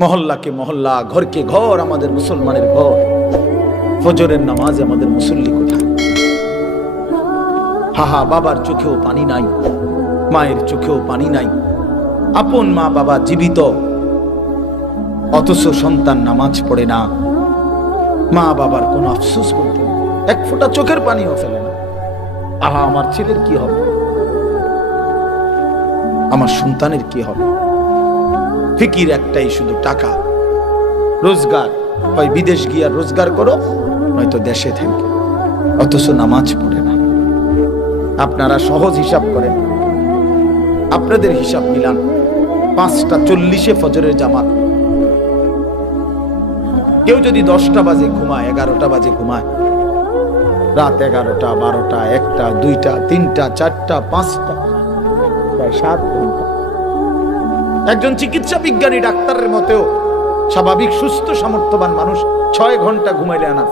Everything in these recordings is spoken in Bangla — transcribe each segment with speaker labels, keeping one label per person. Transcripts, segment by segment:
Speaker 1: মহল্লাকে মহল্লা, ঘরকে ঘর আমাদের মুসলমানের ঘর। ফজরের নামাজ আমাদের মুসল্লি কোথায়? হাহা, বাবার চোখেও পানি নাই, মায়ের চোখেও পানি নাই। আপন মা বাবা জীবিত, অথচ সন্তান নামাজ পড়ে না। মা বাবার কোনো আফসোস করতে এক ফোঁটা চোখের পানিও ফেলে না। আহা, আমার ছেলের কি হবে? আমার সন্তানের কি হবে? ফিকির একটাই শুধু টাকা। রোজগার, হয় বিদেশ গিয়া রোজগার করো, নয়তো দেশে থেকে। অথচ নামাজ পড়ে না। আপনারা সহজ হিসাব করেন। আপনাদের হিসাব মিলান। পাঁচটা চল্লিশে ফজরের জামাত। কেউ যদি দশটা বাজে ঘুমায়, এগারোটা বাজে ঘুমায়। রাত এগারোটা, বারোটা, একটা, দুইটা, তিনটা, চারটা, পাঁচটা, প্রায় সাত একজন চিকিৎসা বিজ্ঞানী ডাক্তারের মতেও স্বাভাবিক, সুস্থ, সামর্থ্যবান মানুষ ছয় ঘণ্টা ঘুমাইলে আনাফ।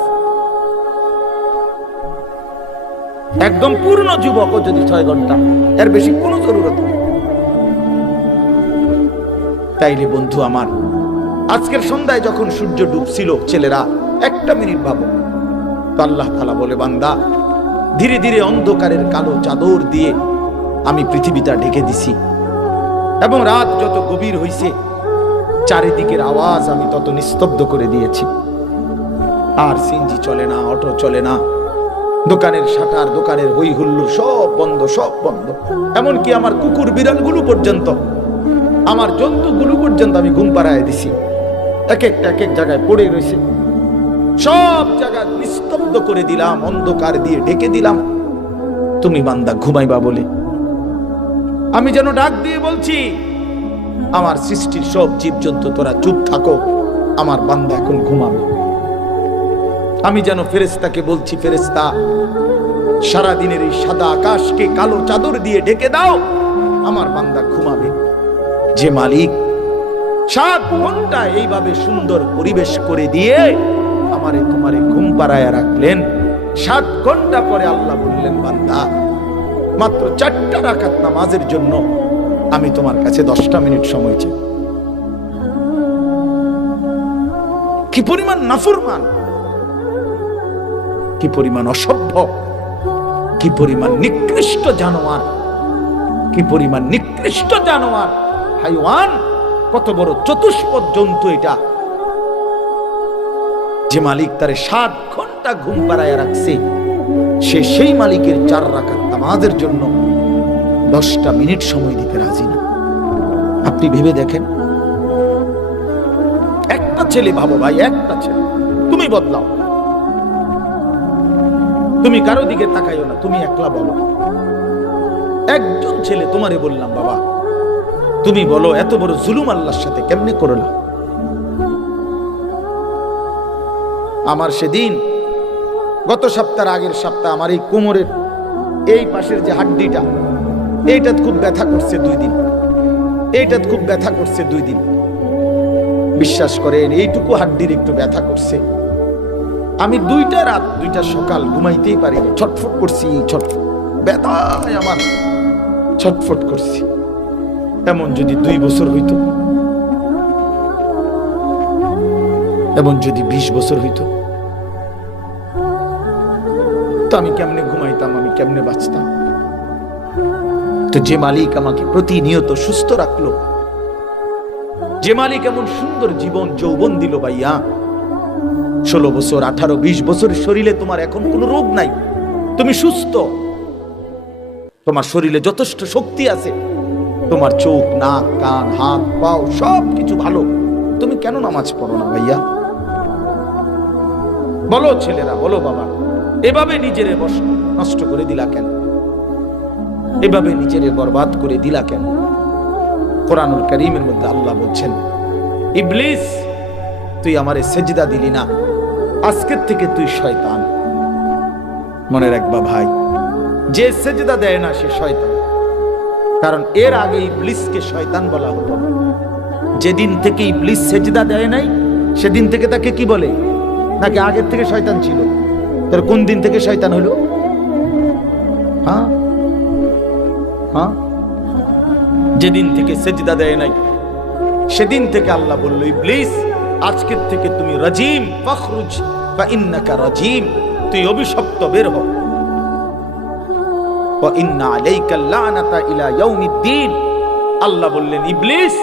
Speaker 1: একদম পূর্ণ যুবকও যদি ছয় ঘণ্টা, এর বেশি কোনো জরুরত তাইলে বন্ধু আমার, আজকের সন্ধ্যায় যখন সূর্য ডুবছিল, ছেলেরা একটা মিনিট ভাবো। আল্লাহ তালা বলে, বান্দা, ধীরে ধীরে অন্ধকারের কালো চাদর দিয়ে আমি পৃথিবীটা ঢেকে দিছি। এবং রাত যত গভীর হইছে, চারিদিকের আওয়াজ আমি তত নিস্তব্ধ করে দিয়েছি। আর সিনজি চলে না, অটো চলে না। দোকানের শাটার, দোকানের হই হুল্লুর সব বন্ধ সব বন্ধ। এমনকি আমার কুকুর বিড়ালগুলো পর্যন্ত, আমার জন্তুগুলো পর্যন্ত আমি ঘুম পাড়ায় দিছি। এক একটা এক এক জায়গায় পড়ে রয়েছে সব জায়গা নিস্তব্ধ করে দিলাম, অন্ধকার দিয়ে ঢেকে দিলাম। তুমি বান্দা ঘুমাইবা বলে। আমি যেন ডাক দিয়ে বলছি, আমার সৃষ্টির সব জীবজন্তু তোরা চুপ থাকো, আমার বান্দা এখন ঘুমাবে। আমি যেন ফেরেস্তাকে বলছি ফেরেস্তা সারাদিনের এই সাদা আকাশকে কালো চাদর দিয়ে ঢেকে দাও, আমার বান্দা ঘুমাবে। যে মালিক, সাত ঘণ্টা এইভাবে সুন্দর পরিবেশ করে দিয়ে আমারে তোমারে ঘুম পাড়ায় রাখলেন, সাত ঘণ্টা পরে আল্লাহ বললেন, বান্দা মাত্র চারটা রাকাত নামাজের জন্য আমি তোমার কাছে দশটা মিনিট সময় চাই। কি পরিমাণ নাফরমান? কি পরিমাণ অসভ্য? কি পরিমাণ নিকৃষ্ট জানোয়ার? কি পরিমাণ নিকৃষ্ট জানোয়ার? হাইওয়ান, কত বড় চতুষ্পদ জন্তু এটা। যে মালিক তারে সাত ঘণ্টা ঘুম পাড়ায় রাখছে সে সেই মালিকের চার রাখার নামাজের জন্য দশটা মিনিট সময় দিতে রাজি না। আপনি ভেবে দেখেন। একটা ছেলে ভাবো ভাই, একটা ছেলে। তুমি বদলাও। তুমি কারও দিকে তাকাইও না, তুমি একলা বলো। একজন ছেলে, তোমারে বললাম, বাবা, তুমি বলো, এত বড় জুলুম আল্লাহর সাথে কেমনে করলাম? আমার সেদিন গত সপ্তাহ আগের সপ্তাহ আমার এই কোমরের এই পাশের যে হাড্ডিটা এইটা খুব ব্যথা করছে দুই দিন। এইটা খুব ব্যথা করছে দুই দিন। বিশ্বাস করেন, এইটুকু হাড্ডির একটু ব্যথা করছে। আমি দুইটা রাত, দুইটা সকাল ঘুমাইতেই পারিনি ছটফট করছি, ছটফট। ব্যথায় আমার ছটফট করছি। এমন যদি দুই বছর হইতো, এমন যদি বিশ বছর হইতো তো আমি কেমনে ঘুমাইতাম, আমি কেমনে বাঁচতাম? তো যে মালিক আমাকে প্রতিনিয়ত সুস্থ রাখল, যে মালিক এমন সুন্দর জীবন যৌবন দিল ভাইয়া, ষোলো বছর, আঠারো, বিশ বছর শরীরে তোমার এখন কোনো রোগ নাই, তুমি সুস্থ। তোমার শরীরে যথেষ্ট শক্তি আছে, তোমার চোখ, নাক, কান, হাত, পাও সব কিছু ভালো। তুমি কেন নামাজ পড়ো না ভাইয়া? বলো ছেলেরা, বলো বাবা এভাবে নিজেরে নষ্ট করে দিলা কেন? এভাবে নিজেরে বরবাদ করে দিলা কেন? কোরআনুল করিমের মধ্যে আল্লাহ বলছেন, ইবলিস, তুই আমারে সেজদা দিলি না। আজকের থেকে তুই শয়তান। মনে রাখবা ভাই, যে সেজদা দেয় না সে শয়তান। কারণ এর আগে ইবলিসকে শয়তান বলা হতো। যেদিন থেকে ইবলিস সেজদা দেয় নাই, সেদিন থেকে তাকে কি বলে? নাকি আগের থেকে শয়তান ছিল? তার কোন দিন থেকে শয়তান হলো? হ্যাঁ? হ্যাঁ? যেদিন থেকে সেজদা দেয় নাই, সেদিন থেকে আল্লাহ বলল, ইবলিস, আজকের থেকে তুমি রাজিম, ফখরুজ বা ইন্নাকা রাজিম, তুই অভিশপ্ত বের হ। আল্লাহ বললেন, ইবলিস,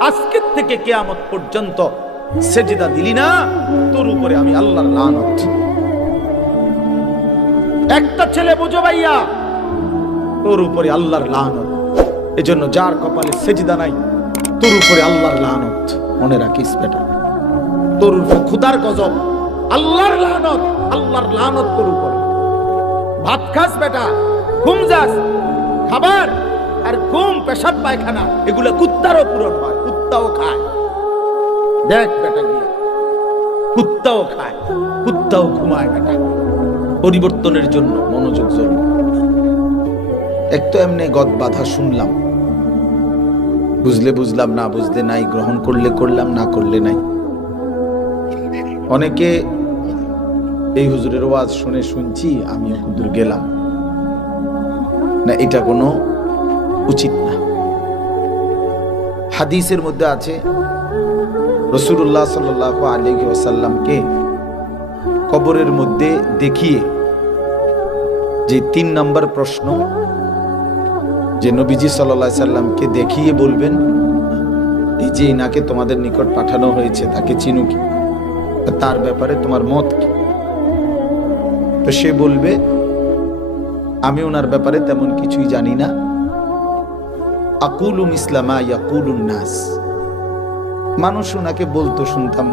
Speaker 1: আজকের থেকে কিয়ামত পর্যন্ত সেজদা দিলি না, তোর উপরে আমি আল্লাহর লানত। একটা ছেলে বুঝো ভাইয়া। তোর উপরে আল্লাহর লানত। এজন্য যার কপালে সেজদা নাই, তোর উপরে আল্লাহর লানত। মনে রাখিস বেটা। তোর উপরে খুদার গজব, আল্লাহর লানত আল্লাহর লানত তোর উপরে। ভাত খাস বেটা, ঘুম যাস। খাবার আর ঘুম, পেশাব পায়খানা, এগুলো কুত্তারও পূরণ হয়, কুত্তাও খায়। দেখ বেটা গিয়ে। কুত্তাও খায়, কুত্তাও ঘুমায় বেটা। পরিবর্তনের জন্য মনোযোগ জরুরি এক তো এমনি গদ বাধা শুনলাম। বুঝলে বুঝলাম, না বুঝলে নাই, গ্রহণ করলে করলাম, না করলে নাই। অনেকে এই হুজুরের ওয়াজ শুনে শুনছি, আমিও কুদুর গেলাম। না, এটা কোনো উচিত না। হাদিসের মধ্যে আছে রসুল্লাহ সাল্লাহ আলী ওসাল্লামকে কবরের মধ্যে দেখিয়ে যে তিন নম্বর প্রশ্ন, যে নবীজি সাল্লা সাল্লামকে দেখিয়ে বলবেন, এই যে ইনাকে তোমাদের নিকট পাঠানো হয়েছে, তাকে চিনু কি? তার ব্যাপারে তোমার মত কি? তো সে বলবে, আমি ওনার ব্যাপারে তেমন কিছুই জানি না। আকুলুম ইসলামা ইয়াকুলুন নাস। মানুষ ওনাকে বলতো শুনতাম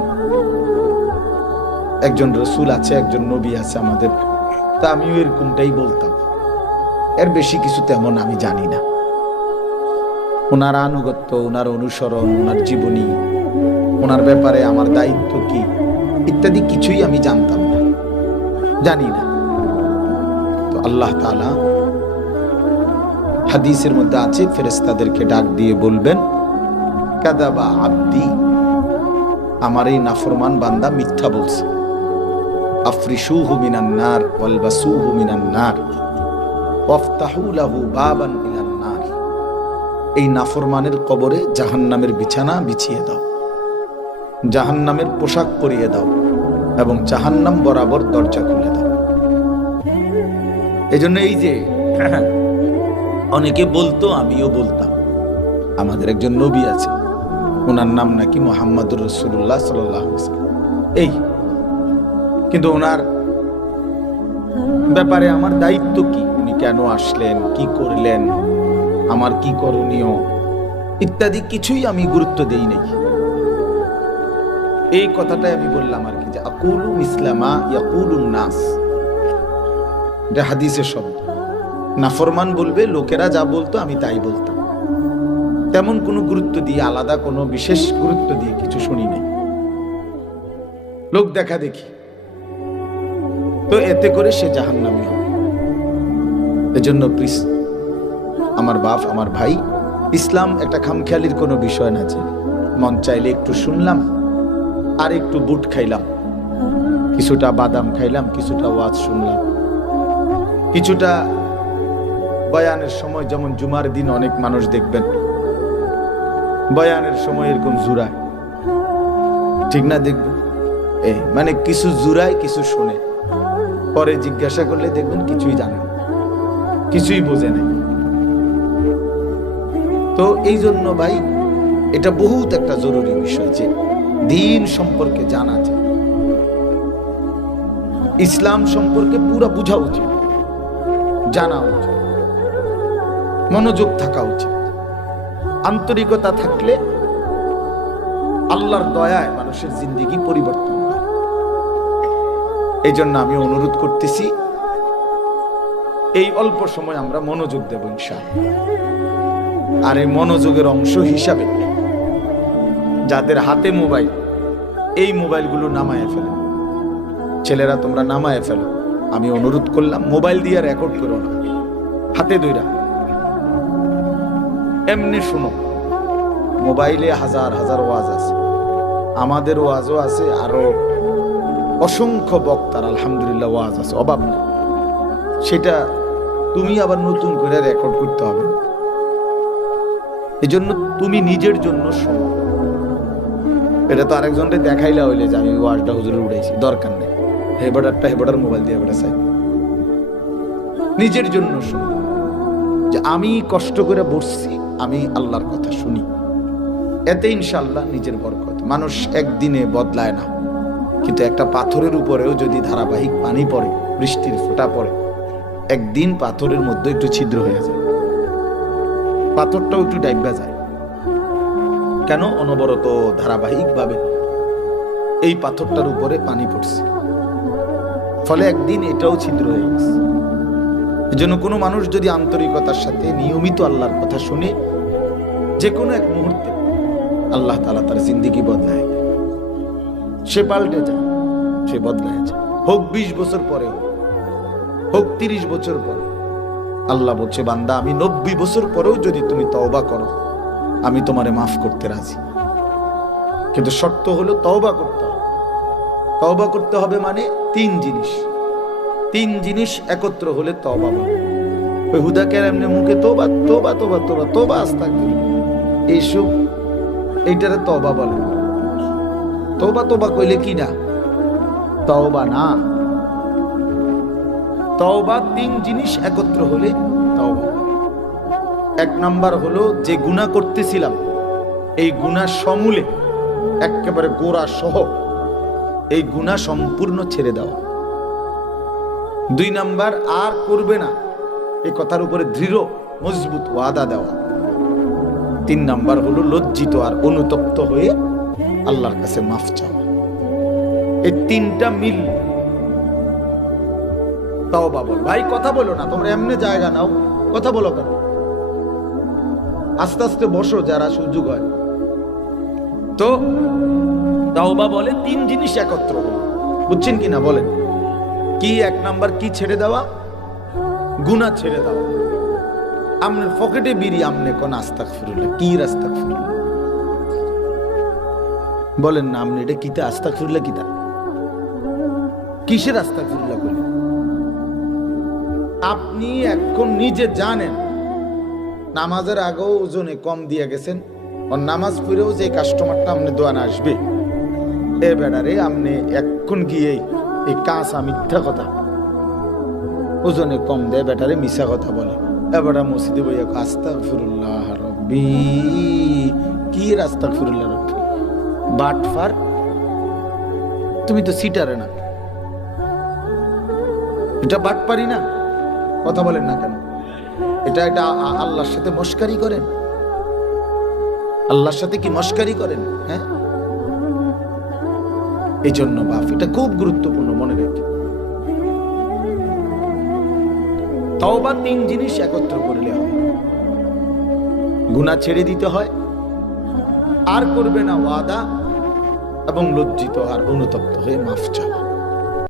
Speaker 1: একজন রসুল আছে, একজন নবী আছে আমাদের। তা আমিও এরকমটাই বলতাম। এর বেশি কিছু তেমন আমি জানি না। ওনার আনুগত্য, ওনার অনুসরণ, ওনার জীবনী, ওনার ব্যাপারে আমার দায়িত্ব কি, ইত্যাদি কিছুই আমি জানতাম না। জানি না। তো আল্লাহ তাআলা হাদিসের মধ্যে আছে ফেরেস্তাদেরকে ডাক দিয়ে বলবেন, কাদাবা আব্দি, আমার এই নাফরমান বান্দা মিথ্যা বলছে। আফরিসুহু মিনান নার ওয়ালবাসুহু মিনান নার। ওয়াফতাহু লাহু বাবান ইলান নার। এই নাফরমানের কবরে জাহান্নামের বিছানা বিছিয়ে দাও। জাহান্নামের পোশাক পরিয়ে দাও এবং জাহান্নাম বরাবর দরজা খুলে দাও। এজন্য এই যে অনেকে বলতো, আমিও বলতাম, আমাদের একজন নবী আছে, ওনার নাম নাকি মোহাম্মদুর রসুল্লাহ সাল্লাহ এই কিন্তু ওনার ব্যাপারে আমার দায়িত্ব কি? উনি কেন আসলেন? কি করলেন? আমার কি করণীয়? ইত্যাদি কিছুই আমি গুরুত্ব দেই নাই। এই কথাটাই আমি বললাম আর কি যে আকুলু ইসলামা ইয়াকুলুন নাস। এটা হাদিসের শব্দ। নাফরমান বলবে, লোকেরা যা বলতো আমি তাই বলতাম। তেমন কোনো গুরুত্ব দিয়ে, আলাদা কোনো বিশেষ গুরুত্ব দিয়ে কিছু শুনি নাই। লোক দেখা দেখি। তো এতে করে সে জাহান্নামি হবে। এজন্য প্লিজ, আমার বাপ, আমার ভাই, ইসলাম একটা খামখেয়ালির কোনো বিষয় না যে মন চাইলে একটু শুনলাম, আর একটু বুট খাইলাম। কিছুটা বাদাম খাইলাম, কিছুটা ওয়াজ শুনলাম। কিছুটা বয়ানের সময়, যেমন জুমার দিন অনেক মানুষ দেখবেন, বয়ানের সময় এরকম জুড়ায়। ঠিক না দেখবেন? এই মানে কিছু জুড়ায়, কিছু শুনে। পরে জিজ্ঞাসা করলে দেখবেন কিছুই জানে না। কিছুই বোঝে নাই তো এই জন্য ভাই, এটা বহুত একটা জরুরি বিষয় যে দিন সম্পর্কে জানা যায়। ইসলাম সম্পর্কে পুরো বোঝা উচিত। জানা উচিত। মনোযোগ থাকা উচিত। আন্তরিকতা থাকলে আল্লাহর দয়ায় মানুষের জিন্দিগি পরিবর্তন এই জন্য আমি অনুরোধ করতেছি, এই অল্প সময় আমরা মনোযোগ দেব ইনশাআল্লাহ। আর এই মনোযোগের অংশ হিসাবে যাদের হাতে মোবাইল, এই মোবাইলগুলো নামায় ফেলে। ছেলেরা, তোমরা নামায় ফেলো। আমি অনুরোধ করলাম, মোবাইল দিয়ে রেকর্ড করো না। হাতে দইরা। এমনি শুনো, মোবাইলে হাজার হাজার ওয়াজ আছে। আমাদের ওয়াজও আছে, আরও অসংখ্য বক্তার আলহামদুলিল্লাহ ওয়াজ আছে, অভাব নেই। সেটা তুমি আবার নতুন করে রেকর্ড করতে হবে। এজন্য তুমি নিজের জন্য এটা তো আরেকজনকে দেখাইলা হইলে যে আমি ওয়াজটা হুজুরে উড়াইছি, দরকার নেই। হেবাডারটা হেবাডার মোবাইল দিয়ে হেবাডা চাই নিজের জন্য শোনো। যে আমি কষ্ট করে বসছি, আমি আল্লাহর কথা শুনি। এতে ইনশাল্লাহ নিজের বরকত। মানুষ একদিনে বদলায় না। কিন্তু একটা পাথরের উপরেও যদি ধারাবাহিক পানি পড়ে, বৃষ্টির ফোঁটা পড়ে, একদিন পাথরের মধ্যে একটু ছিদ্র হয়ে যায়। পাথরটাও একটু ডাইবা যায়। কেন অনবরত ধারাবাহিকভাবে এই পাথরটার উপরে পানি পড়ছে? ফলে একদিন এটাও ছিদ্র হয়ে গেছে। এজন্য কোনো মানুষ যদি আন্তরিকতার সাথে নিয়মিত আল্লাহর কথা শুনে যে কোনো এক মুহূর্তে আল্লাহ তালা তার জিন্দিগি বদলায়। সে পাল্টে যায়, সে বদলায় যায়। হোক বিশ বছর পরে হোক তিরিশ বছর পরে, আল্লাহ বলছে, বান্দা, আমি নব্বই বছর পরেও যদি তুমি তওবা করো, আমি তোমারে মাফ করতে রাজি। কিন্তু শর্ত হলো তওবা করতে হবে। তওবা করতে হবে মানে তিন জিনিস। তিন জিনিস একত্র হলে তওবা বলে ওই হুদাকে এমনি মুখে তোবা তোবা তোবা তোবা তোবা আস্তাক এইসব, এইটারে তওবা বলে। তোবা তোবা কইলে কি না? তওবা না। তওবা তিন জিনিস একত্র হলে তওবা। এক নাম্বার হলো যে গুনাহ করতেছিলাম, এই গুনাহ সমূলে একেবারে গোড়া সহ এই গুনাহ সম্পূর্ণ ছেড়ে দাও দুই নাম্বার, আর করবে না এই কথার উপরে দৃঢ়, মজবুত ওয়াদা দেওয়া। তিন নাম্বার হলো লজ্জিত আর অনুতপ্ত হয়ে আল্লাহর কাছে মাফ চাওয়া এই তিনটা মিল। তাও বাবল ভাই, কথা বলো না, তোমরা এমনি জায়গা নাও, কথা বলো কেন? আস্তে আস্তে বসো, যারা সুযোগ হয়। তো, তাওবা বলে তিন জিনিস একত্র বুঝছেন কি না? বলেন। কি এক নাম্বার, কি ছেড়ে দেওয়া? গুনা ছেড়ে দেওয়া। আমনের পকেটে বিড়ি, আমনে কোন আস্তাক ফিরুল্লাহ কি রাস্তা ফিরুল্লাহ বলেন না আপনি, এটা কিতা? আস্তাক ফিরুল্লাহ কিতা? কিসের আস্তাক ফিরুল্লাহ করলেন আপনি এখন নিজে জানেন, নামাজের আগেও ওজনে কম দিয়ে গেছেন, আর নামাজ পড়েও যে কাস্টমারটা আপনি দোয়ান আসবে, এ বেড়ারে আপনি এখন গিয়ে এই কাঁচা মিথ্যা কথা, ওজনে কম দেয় বেটারে মিশা কথা বলে। এবারে মসজিদে বইয়া আস্তাক ফিরুল্লাহ রব্বি, কি রাস্তা ফিরুল্লাহ রব্বি? বাটফার তুমি তো সিটারে না। এটা বাট পারি না, কথা বলেন না কেন? এটা এটা আল্লাহর সাথে মস্কারি করেন। আল্লাহর সাথে কি মস্কারি করেন হ্যাঁ? এই জন্য বাপ, এটা খুব গুরুত্বপূর্ণ মনে রেখে। তওবা তিন জিনিস একত্র করলে হয়। গুনাহ ছেড়ে দিতে হয়। আর করবে না ওয়াদা এবং লজ্জিত আর অনুতপ্ত হয়ে মাফ চাওয়া